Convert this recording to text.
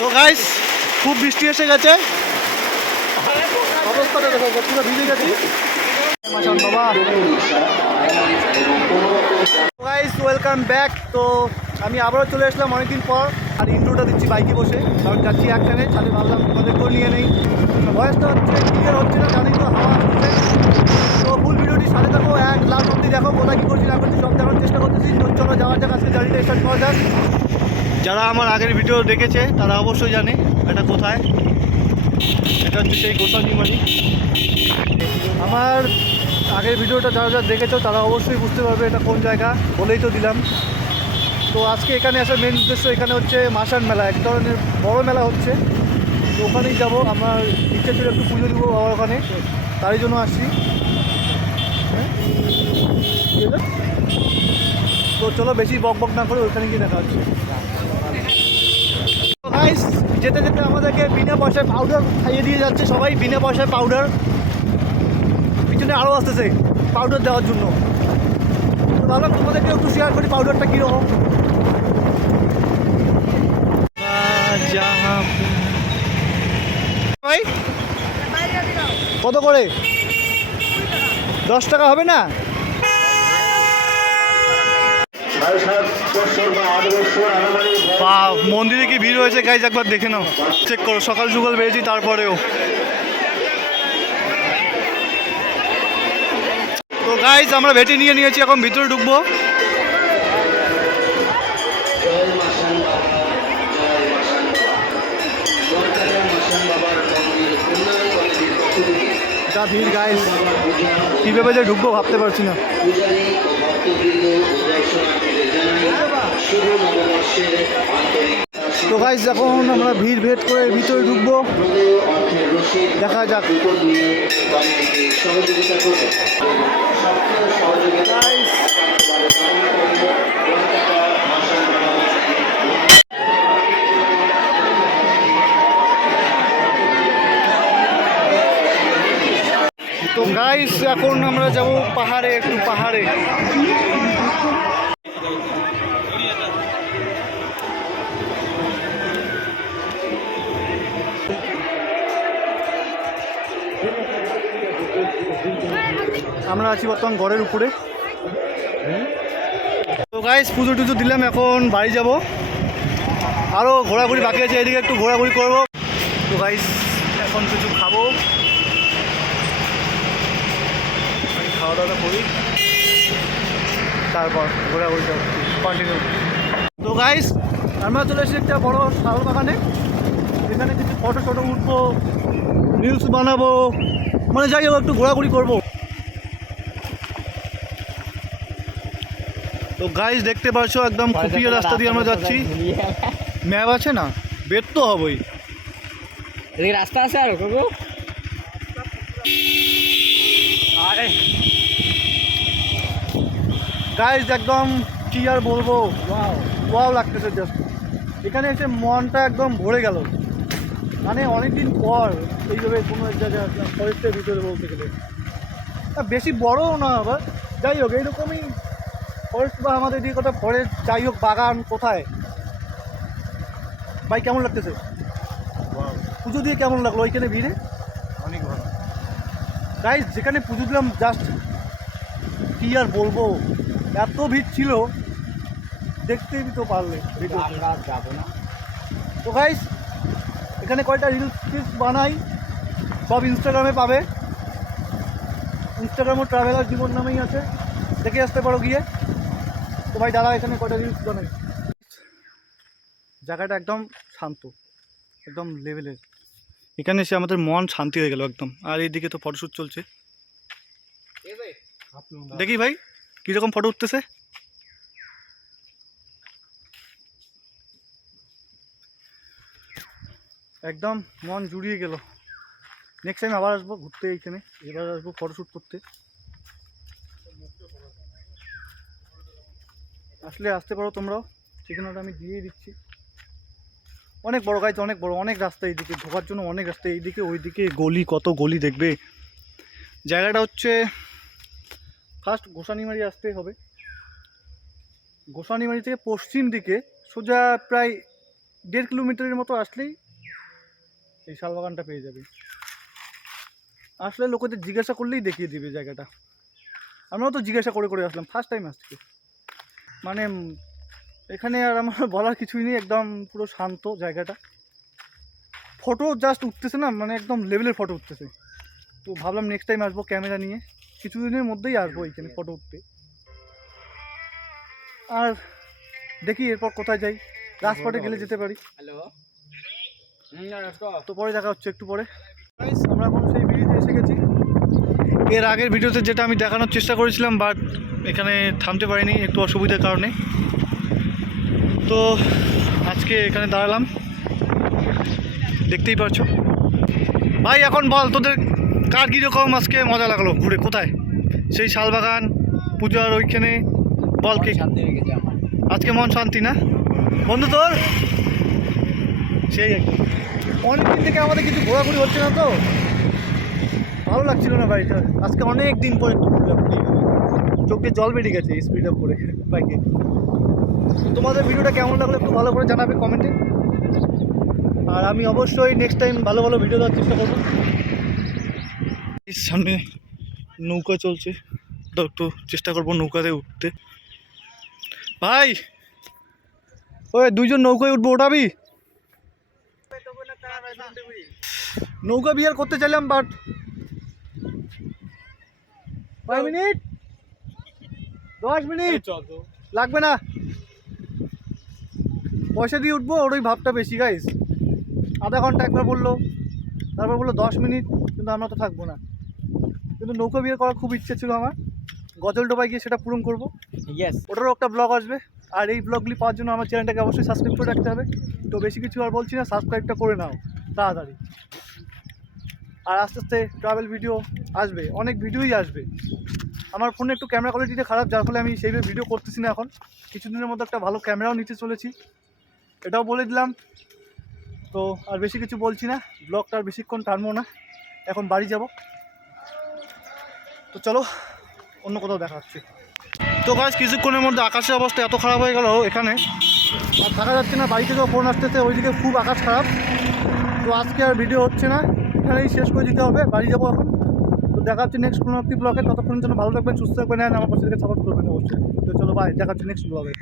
তো গাইস খুব বৃষ্টি এসে গেছে। গাইস ওয়েলকাম ব্যাক তো আমি আবারও চলে আসলাম অনেকদিন পর, আর ইন্ট্রোটা দিচ্ছি বাইকে বসে। কারণ যাচ্ছি একখানে তাহলে ভাবলাম তোমাদেরকেও নিয়ে নেই। ভয়েসটা হচ্ছে ক্লিয়ার হচ্ছে না, জানি তো হাওয়া তো ফুল ভিডিওটি সাথে থাকো এক লাভ অব্দি দেখো, কোথায় কী করছি, না করছি, সব দেখার চেষ্টা করতেছি। চলো যাওয়া যাক, আজকে গাড়িটা স্টার্ট করা যাক। যারা আমার আগের ভিডিও দেখেছে, তারা অবশ্যই জানে এটা কোথায়। এটা হচ্ছে সেই গোসানিমারি আমার আগের ভিডিওটা যারা যারা দেখেছ, তারা অবশ্যই বুঝতে পারবে এটা কোন জায়গা, বলেই তো দিলাম। তো আজকে এখানে আসার মেন উদ্দেশ্য এখানে হচ্ছে মাসান মেলা, এক ধরনের বড় মেলা হচ্ছে। তো ওখানেই যাব, আমার ইচ্ছে ছিল একটু পুজো দিব বাবার ওখানে, তারই জন্য আসছি। হ্যাঁ? তো চলো বেশি বক বক না করে ওইখানে গিয়ে দেখা হচ্ছে। গাইস যেতে যেতে আমাদেরকে বিনা পয়সায় পাউডার খাইয়ে দিয়ে যাচ্ছে সবাই বিনা পয়সায় পাউডার পিছনে আরও আসতেছে পাউডার দেওয়ার জন্য। ভাবলাম তোমাদেরকে একটু শেয়ার করি পাউডারটা কীরকম। ভাই কত করে? দশ টাকা হবে না? বা মন্দিরে কি ভিড় হয়েছে? গাইজ একবার দেখে নাও। চেক করো সকাল সকাল বেরিয়েছি তারপরেও। তো গাইজ আমরা ভেটি নিয়ে নিয়েছি এখন ভিতরে ঢুকবো। যা ভিড় গাইজ কীভাবে যে ঢুকবো ভাবতে পারছি না। তো গাইজ এখন আমরা ভিড় ভেদ করে ভিতরে ঢুকবো। দেখা যাক। তো গাইস এখন আমরা যাব পাহাড়ে, একটু পাহাড়ে। আমরা আছি বর্তমান ঘরের উপরে। তো গাইস পুজো টুজো দিলাম, এখন বাড়ি যাব। আরও ঘোরাঘুরি বাকি আছে, এদিকে একটু ঘোরাঘুরি করব। তো গাইস এখন কিছু খাব। খাওয়া দাওয়া করি। তারপর ঘোরাঘুরিটা কন্টিনিউ তো গাইস আমরা চলে এসেছি একটা বড় শাল বাগানে। এখানে কিছু ফটো টটো উঠবো রিলস বানাবো। মানে যাই হোক, একটু ঘোরাঘুরি করব। তো গাইস দেখতে পাচ্ছ একদম খুপিয়ে রাস্তা দিয়ে আমরা যাচ্ছি। ম্যাপ আছে না? বের তো হবেই। এদিকে রাস্তা আছে আর কাকু। গাইস একদম কি আর বলব? ওয়াও লাগতেছে জাস্ট এখানে এসে মনটা একদম ভরে গেল। মানে অনেকদিন পর এইভাবে কোনো এক জায়গায় ফরেস্টের ভিতরে বলতে গেলে। বেশি বড়ও না আবার। যাই হোক এইরকমই ফরেস্ট বা আমাদের দিকে কোথাও ফরেস্ট যাই হোক বাগান কোথায়? ভাই কেমন লাগতেছে? পুজো দিয়ে কেমন লাগল? ওইখানে ভিড়ে? অনেক ভালো। গাইজ যেখানে পুজো দিলাম জাস্ট কি আর বলব? এত ভিড় ছিল দেখতেই তো পারলে। আমরা যাব না। তো গাইজ এখানে কয়টা রিলস টিলস বানাই? সব ইনস্টাগ্রামে পাবে। ইনস্টাগ্রামও ট্রাভেলার জীবন নামেই আছে। দেখে আসতে পারো গিয়ে। তো দাদা এখানে কয়টা রিলস বানাই জায়গাটা একদম শান্ত, একদম লেভেলের এখানে এসে আমাদের মন শান্তি হয়ে গেল একদম। আর এইদিকে তো ফটোশ্যুট চলছে। দেখি ভাই, কীরকম ফটো উঠতেছে? একদম মন জুড়িয়ে গেল। নেক্সট টাইম আবার আসব ঘুরতে এইখানে। এবার আসব ফটোশ্যুট করতে। আসলে আসতে পারো তোমরাও। ঠিকানাটা আমি দিয়ে দিচ্ছি। অনেক বড় গাছ অনেক বড়, অনেক রাস্তা এইদিকে, ঢোকার জন্য অনেক রাস্তা এইদিকে, ওইদিকে গলি, কত গলি দেখবে। জায়গাটা হচ্ছে ফার্স্ট গোসানিমারি আসতে হবে। গোসানিমারি থেকে পশ্চিম দিকে, সোজা প্রায় দেড় কিলোমিটারের মতো আসলেই এই শালবাগানটা পেয়ে যাবে। আসলে লোকেদের জিজ্ঞাসা করলেই দেখিয়ে দিবে জায়গাটা। আমরাও তো জিজ্ঞাসা করে করে আসলাম ফার্স্ট টাইম আসছি। মানে এখানে আর আমার বলার কিছুই নেই একদম পুরো শান্ত জায়গাটা। ফটো জাস্ট উঠতেছে না মানে একদম লেভেলের ফটো উঠতেছে। তো ভাবলাম নেক্সট টাইম আসব ক্যামেরা নিয়ে কিছুদিনের মধ্যেই আসব এখানে ফটো উঠতে। আর দেখি এরপর কোথায় যাই রাজপাটে গেলে যেতে পারি। হ্যালো তো পরে দেখা হচ্ছে একটু পরে। আমরা এখন সেই ব্রিজে এসে গেছি। এর আগের ভিডিওতে যেটা আমি দেখানোর চেষ্টা করেছিলাম বাট এখানে থামতে পারিনি একটু অসুবিধার কারণে। তো আজকে এখানে দাঁড়ালাম। দেখতেই পারছ। ভাই, এখন বল, তোদের কার কীরকম আজকে মজা লাগল ঘুরে? কোথায়? সেই শালবাগান, পূজার ওইখানে, বল কে? আজকে মন শান্তি না? বন্ধু তোর? সেই অনেকদিন থেকে আমাদের কিছু ঘোরাঘুরি হচ্ছে না তো। ভালো লাগছিল না বাড়িটা আজকে অনেক দিন পরে একটু ঘুরলাম। চোখে জল বেরিয়ে গেছে স্পিড আপ করে বাইকে। তোমাদের ভিডিওটা কেমন লাগল একটু ভালো করে জানাবে কমেন্টে আর আমি অবশ্যই নেক্সট টাইম ভালো ভালো ভিডিও দেওয়ার চেষ্টা করব। সামনে নৌকা চলছে। তো একটু চেষ্টা করব নৌকাতে উঠতে। ভাই! ওই দুইজন নৌকায় উঠবো, ওঠাবি? নৌকা বিহার করতে চাইলাম বাট কয় মিনিট? দশ মিনিট। লাগবে না। পয়সা দিয়ে উঠবো ওর ওই ভাবটা বেশি গাইস আধা ঘণ্টা একবার বলল। তারপর বলল দশ মিনিট কিন্তু আমরা তো থাকব না। কিন্তু নৌকা বিয়ে করার খুব ইচ্ছে ছিল আমার। গজল ডোবায় গিয়ে সেটা পূরণ করব। ইয়েস ওটারও একটা ব্লগ আসবে। আর এই ব্লগগুলি পাওয়ার জন্য আমার চ্যানেলটাকে অবশ্যই সাবস্ক্রাইব করে রাখতে হবে। তো বেশি কিছু আর বলছি না সাবস্ক্রাইবটা করে নাও। তাড়াতাড়ি। আর আস্তে আস্তে ট্রাভেল ভিডিও আসবে, অনেক ভিডিওই আসবে। আমার ফোনে একটু ক্যামেরা কোয়ালিটিটা খারাপ, যার ফলে আমি সেইভাবে ভিডিও করতেছি না এখন। কিছুদিনের মধ্যে একটা ভালো ক্যামেরাও নিতে চলেছি। এটাও বলে দিলাম। তো আর বেশি কিছু বলছি না ব্লগটা আর বেশিক্ষণ টানবো না। এখন বাড়ি যাব। তো চলো, অন্য কোথাও দেখা তো গাছ কিছুক্ষণের মধ্যে আকাশের অবস্থা এত খারাপ হয়ে গেল এখানে। আর থাকা যাচ্ছে না, বাড়ি থেকেও ফোন আসতেছে, ওইদিকে খুব আকাশ খারাপ। তো আজকে আর ভিডিও হচ্ছে না। এখানেই শেষ করে দিতে হবে। বাড়ি যাব এখন। তো দেখা হচ্ছে নেক্সট কোনো একটি ব্লগে ততক্ষণের জন্য ভালো থাকবেন, সুস্থ থাকবেন আমার পাশে থেকে সাপোর্ট করবেন অবশ্যই। তো চলো বাই দেখা হচ্ছে নেক্সট ব্লগে